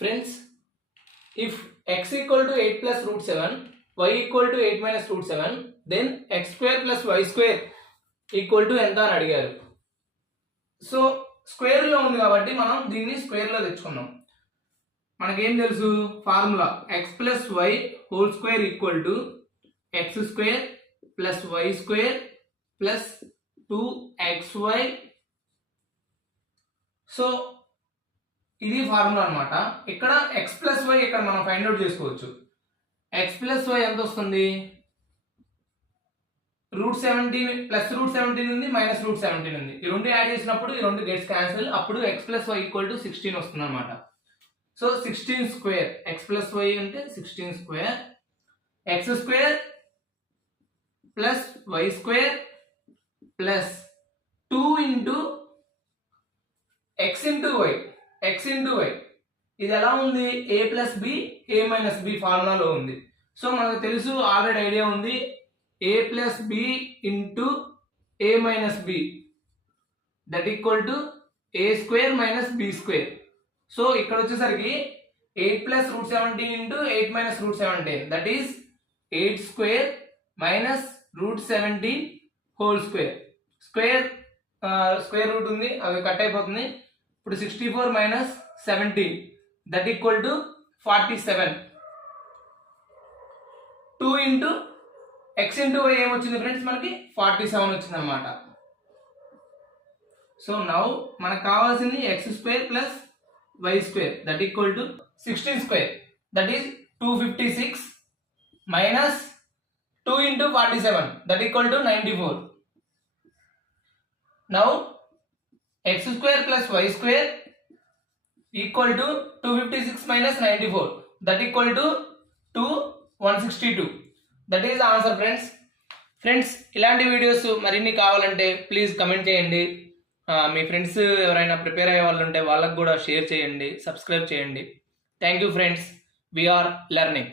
Friends, if x equal to 8 plus root 7, y equal to 8 minus root 7, then x square plus y square equal to ఎంత అని అడిగారు. So square లో ఉంది కాబట్టి మనం దీన్ని స్క్వేర్ లో తెచ్చుకున్నాం. మనకేం తెలుసు formula x plus y whole square equal to x square plus y square plus 2xy. So ఇది ఫార్ములా అన్నమాట. ఇక్కడ x ప్లస్ వై ఇక్కడ మనం ఫైండ్ అవుట్ చేసుకోవచ్చు. x ప్లస్ వై ఎంత వస్తుంది? √17 ప్లస్ √17 ఉంది మైనస్ √17 ఉంది. ఈ రెండు యాడ్ చేసినప్పుడు ఈ రెండు గెట్స్ క్యాన్సిల్. అప్పుడు x plus y equal to 16 వస్తుంది అనమాట. So 16 square x plus y అంటే 16 square x square plus y square plus 2 into x into y. ఇది ఎలా ఉంది? a plus b a minus b ఫార్ములాలో ఉంది. సో మనకు తెలుసు, ఆల్రెడీ ఐడియా ఉంది, a plus b into a minus b that equal to a square minus b square. So ఇక్కడ వచ్చేసరికి 8 plus √17 into 8 minus √17 that is 8 square minus √17 whole square. Square root ఉంది, అది cut అయిపోతుంది. ఇప్పుడు 64 minus 17 that equal to 47. 2 into x into y ఏమొచ్చింది friends? మనకి 47 వచ్చింది అనమాట. సో నౌ మనకు కావాల్సింది x square plus y square that equal to 16 square that is 256 minus 2 into 47 that equal to 94. Now x square plus y square equal to 256 minus 94 that equal to 162. That is answer friends. ఇలాంటి videos మరిన్ని కావాలంటే please comment చేయండి. మీ friends ఎవరైనా prepare అయ్యే వాళ్ళు ఉంటే వాళ్ళకు కూడా షేర్ చేయండి, సబ్స్క్రైబ్ చేయండి. Thank you friends. We are learning.